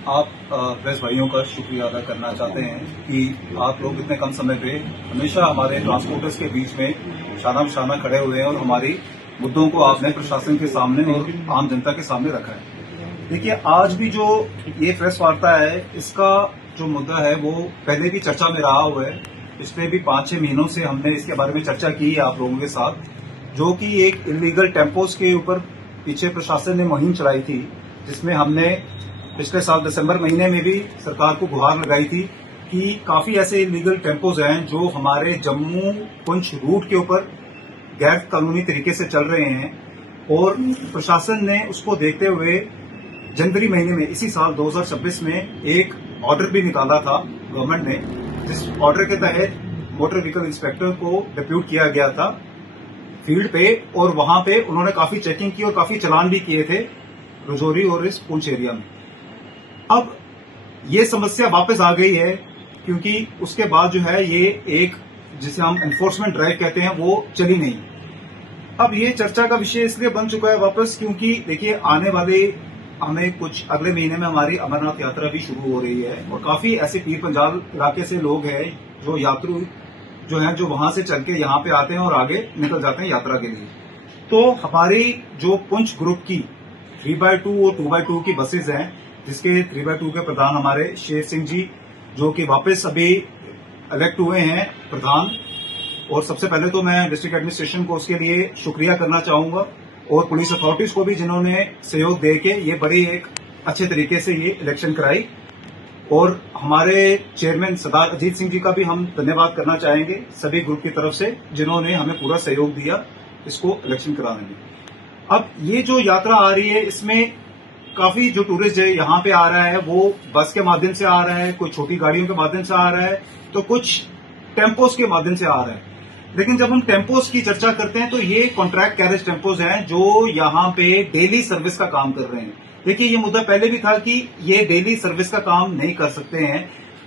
आप प्रेस भाइयों का शुक्रिया अदा करना चाहते हैं कि आप लोग इतने कम समय पे हमेशा हमारे ट्रांसपोर्टर्स के बीच में शाना बशाना खड़े हुए हैं और हमारी मुद्दों को आपने प्रशासन के सामने और आम जनता के सामने रखा है। देखिए, आज भी जो ये प्रेस वार्ता है, इसका जो मुद्दा है वो पहले भी चर्चा में रहा हुआ है। पिछले भी 5-6 महीनों से हमने इसके बारे में चर्चा की है आप लोगों के साथ, जो कि एक इलीगल टेम्पोज के ऊपर पीछे प्रशासन ने मुहिम चलाई थी, जिसमें हमने पिछले साल दिसंबर महीने में भी सरकार को गुहार लगाई थी कि काफी ऐसे इलीगल टेम्पोज हैं जो हमारे जम्मू पुंछ रूट के ऊपर गैर कानूनी तरीके से चल रहे हैं। और प्रशासन ने उसको देखते हुए जनवरी महीने में इसी साल 2026 में एक ऑर्डर भी निकाला था गवर्नमेंट ने, जिस ऑर्डर के तहत मोटर व्हीकल इंस्पेक्टर को डिप्यूट किया गया था फील्ड पे, और वहां पे उन्होंने काफी चेकिंग की और काफी चलान भी किए थे रजौरी और इस पुंछ एरिया में। अब ये समस्या वापस आ गई है, क्योंकि उसके बाद जो है ये एक जिसे हम एनफोर्समेंट ड्राइव कहते हैं वो चली नहीं। अब ये चर्चा का विषय इसलिए बन चुका है वापस, क्योंकि देखिए आने वाले हमें कुछ अगले महीने में हमारी अमरनाथ यात्रा भी शुरू हो रही है और काफी ऐसे पीर पंजाल इलाके से लोग हैं जो यात्रु जो हैं जो वहां से चल के यहाँ पे आते हैं और आगे निकल जाते हैं यात्रा के लिए। तो हमारी जो पुंछ ग्रुप की 3x2 और 2x2 की बसेज हैं, जिसके 3x2 के प्रधान हमारे शेर सिंह जी, जो कि वापस अभी इलेक्ट हुए हैं प्रधान, और सबसे पहले तो मैं डिस्ट्रिक्ट एडमिनिस्ट्रेशन को उसके लिए शुक्रिया करना चाहूंगा और पुलिस अथॉरिटीज को भी जिन्होंने सहयोग दे के ये बड़ी एक अच्छे तरीके से ये इलेक्शन कराई। और हमारे चेयरमैन सरदार अजीत सिंह जी का भी हम धन्यवाद करना चाहेंगे सभी ग्रुप की तरफ से, जिन्होंने हमें पूरा सहयोग दिया इसको इलेक्शन कराने में। अब ये जो यात्रा आ रही है, इसमें काफी जो टूरिस्ट है यहाँ पे आ रहा है वो बस के माध्यम से आ रहा है, कोई छोटी गाड़ियों के माध्यम से आ रहा है, तो कुछ टेम्पोज के माध्यम से आ रहा है। लेकिन जब हम टेम्पोज की चर्चा करते हैं तो ये कॉन्ट्रैक्ट कैरेज टेम्पोज हैं जो यहाँ पे डेली सर्विस का काम कर रहे हैं। देखिए, ये मुद्दा पहले भी था कि ये डेली सर्विस का काम नहीं कर सकते हैं,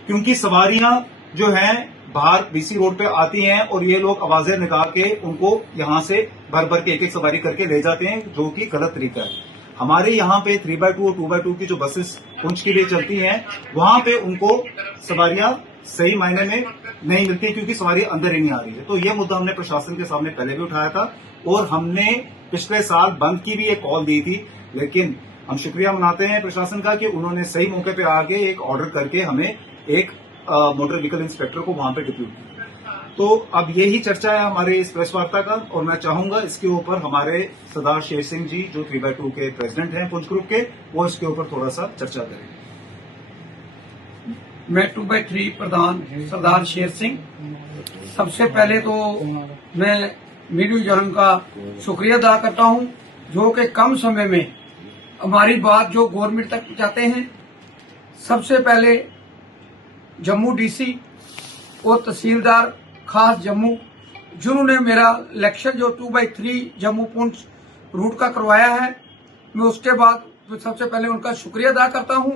क्योंकि सवारियां जो हैं बाहर बीसी रोड पे आती हैं और ये लोग आवाजें निकाल के उनको यहाँ से भर भर के एक एक सवारी करके ले जाते हैं, जो कि गलत तरीका है। हमारे यहाँ पे 3x2 और 2x2 की जो बसेस पुंछ के लिए चलती हैं, वहां पे उनको सवारियां सही मायने में नहीं मिलती, क्योंकि सवारी अंदर ही नहीं आ रही है। तो ये मुद्दा हमने प्रशासन के सामने पहले भी उठाया था और हमने पिछले साल बंद की भी एक कॉल दी थी। लेकिन हम शुक्रिया मनाते हैं प्रशासन का कि उन्होंने सही मौके पे आके एक ऑर्डर करके हमें एक मोटर व्हीकल इंस्पेक्टर को वहां पे डिप्यूट किया। तो अब यही चर्चा है हमारे इस प्रेस वार्ता का, और मैं चाहूंगा इसके ऊपर हमारे सरदार शेर सिंह जी जो 3x2 के प्रेसिडेंट हैं पुंछ ग्रुप के, वो इसके ऊपर थोड़ा सा चर्चा करें। मैं 2x3 प्रधान सरदार शेर सिंह। सबसे पहले तो मैं मीडिया जन का शुक्रिया अदा करता हूं, जो कि कम समय में हमारी बात जो गवर्नमेंट तक पहुंचाते हैं। सबसे पहले जम्मू डीसी और तहसीलदार खास जम्मू, जिन्होंने मेरा इलेक्शन जो 2x3 जम्मू पुंछ रूट का करवाया है, मैं उसके बाद सबसे पहले उनका शुक्रिया अदा करता हूं।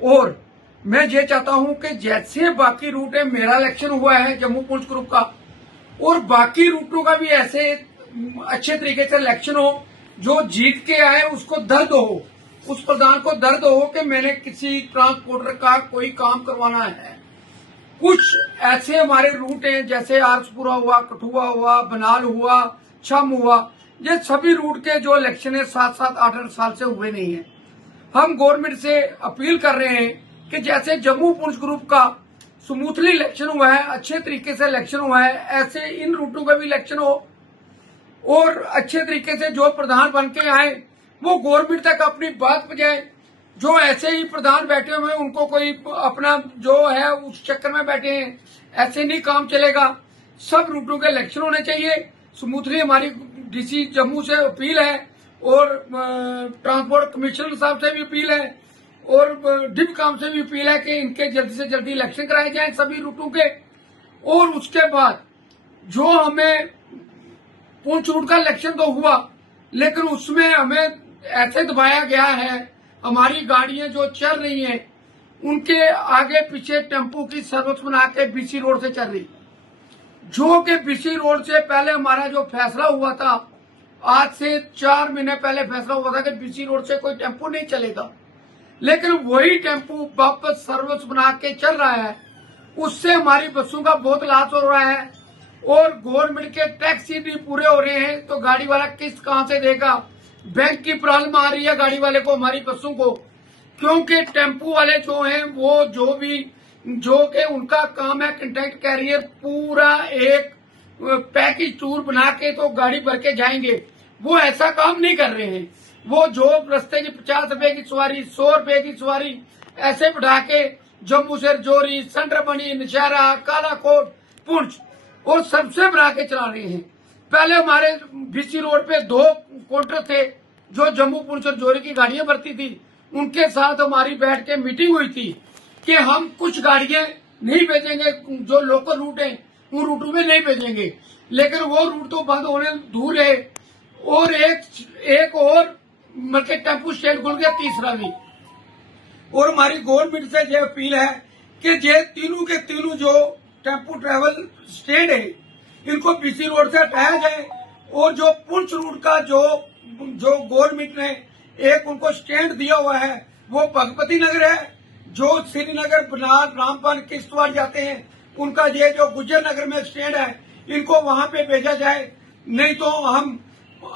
और मैं ये चाहता हूं कि जैसे बाकी रूट है, मेरा इलेक्शन हुआ है जम्मू पुंछ ग्रुप का, और बाकी रूटों का भी ऐसे अच्छे तरीके से इलेक्शन हो, जो जीत के आए उसको दर्द हो, उस प्रधान को दर्द हो कि मैंने किसी ट्रांसपोर्टर का कोई काम करवाना है। कुछ ऐसे हमारे रूट हैं, जैसे आरसपुरा हुआ, कठुआ हुआ, बनाल हुआ, छम हुआ, ये सभी रूट के जो इलेक्शन है 7-7, 8-8 साल से हुए नहीं है। हम गवर्नमेंट से अपील कर रहे हैं कि जैसे जम्मू पुंछ ग्रुप का स्मूथली इलेक्शन हुआ है, अच्छे तरीके से इलेक्शन हुआ है, ऐसे इन रूटों का भी इलेक्शन हो और अच्छे तरीके से जो प्रधान बन के आए वो गवर्नमेंट तक अपनी बात पहुंचाए। जो ऐसे ही प्रधान बैठे हुए हैं, उनको कोई अपना जो है उस चक्कर में बैठे हैं, ऐसे नहीं काम चलेगा। सब रूटों के इलेक्शन होने चाहिए स्मूथली। हमारी डीसी जम्मू से अपील है और ट्रांसपोर्ट कमिश्नर साहब से भी अपील है और डिपकाम से भी अपील है कि इनके जल्दी से जल्दी इलेक्शन कराए जाएं सभी रूटों के। और उसके बाद जो हमें पुंछ रूट का इलेक्शन तो हुआ, लेकिन उसमें हमें ऐसे दबाया गया है, हमारी गाड़ियां जो चल रही हैं उनके आगे पीछे टेम्पो की सर्विस बना के बीसी रोड से चल रही, जो कि बीसी रोड से पहले हमारा जो फैसला हुआ था, आज से 4 महीने पहले फैसला हुआ था कि बीसी रोड से कोई टेम्पो नहीं चलेगा। लेकिन वही टेम्पू वापस सर्विस बना के चल रहा है, उससे हमारी बसों का बहुत लॉस हो रहा है और गवर्नमेंट के टैक्स भी पूरे हो रहे हैं। तो गाड़ी वाला किस्त कहां से देगा? बैंक की प्रॉब्लम आ रही है गाड़ी वाले को, हमारी बसों को, क्योंकि टेम्पू वाले जो हैं वो जो कि उनका काम है कंटेक्ट कैरियर, पूरा एक पैकेज टूर बना के तो गाड़ी भर के जाएंगे। वो ऐसा काम नहीं कर रहे हैं। वो जो रास्ते की 50 रुपए की सवारी, 100 रुपए की सवारी ऐसे बढ़ा के जम्मू से रजौरी, संडरबनी, नौशहरा, कालाकोट, पुंछ और सबसे बढ़ा के चला रहे हैं। पहले हमारे बीसी रोड पे 2 काउंटर थे जो जम्मू, पुंछ और रजौरी की गाड़ियां भरती थी। उनके साथ हमारी बैठ के मीटिंग हुई थी कि हम कुछ गाड़ियां नहीं भेजेंगे, जो लोकल रूट है उन रूटों में नहीं भेजेंगे, लेकिन वो रूट तो बंद होने दूर है। और एक और मतलब टेम्पू स्टैंड खुल गया, तीसरा भी। और हमारी गवर्नमेंट से ये अपील है कि ये तीनों के तीनों जो टेम्पू ट्रैवल स्टैंड है इनको बीसी रोड से हटाया जाए। और जो पुंछ रूट का जो गवर्नमेंट ने एक उनको स्टैंड दिया हुआ है वो भगवती नगर है। जो श्रीनगर, बनार, रामबन, किश्तवाड़ जाते हैं उनका ये जो गुजर नगर में स्टैंड है इनको वहां पे भेजा जाए। नहीं तो हम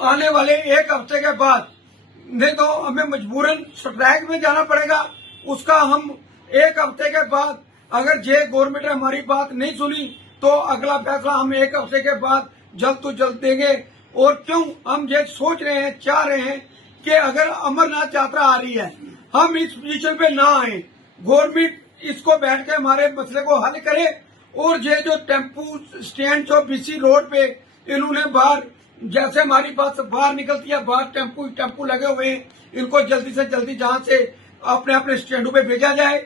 आने वाले 1 हफ्ते के बाद, नहीं तो हमें मजबूरन स्ट्राइक में जाना पड़ेगा। उसका हम 1 हफ्ते के बाद, अगर जे गवर्नमेंट ने हमारी बात नहीं सुनी तो अगला फैसला हम 1 हफ्ते के बाद जल्द तो जल्द देंगे। और क्यों हम ये सोच रहे हैं, चाह रहे हैं कि अगर अमरनाथ यात्रा आ रही है, हम इस पोजीशन पे ना आए, गवर्नमेंट इसको बैठ के हमारे मसले को हल करे। और ये जो टेम्पू स्टैंड जो बीसी रोड पे इन्होंने बाहर, जैसे हमारी बस बाहर निकलती है, बाहर टेम्पू लगे हुए हैं, इनको जल्दी से जल्दी जहां से अपने अपने स्टैंडों पे भेजा जाए।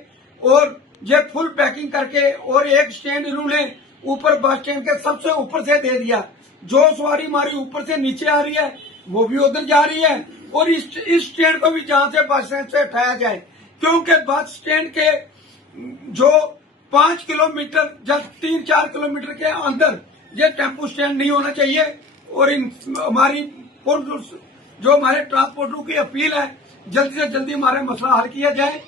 और ये फुल पैकिंग करके, और एक स्टैंड इन्होंने ऊपर बस स्टैंड के सबसे ऊपर से दे दिया। जो सवारी हमारी ऊपर से नीचे आ रही है वो भी उधर जा रही है। और इस स्टैंड को भी जहां से बस स्टैंड से हटाया जाए, क्योंकि बस स्टैंड के जो 5 किलोमीटर या 3-4 किलोमीटर के अंदर ये टेम्पू स्टैंड नहीं होना चाहिए। और हमारी जो हमारे ट्रांसपोर्टरों की अपील है, जल्दी से जल्दी हमारा मसला हल किया जाए।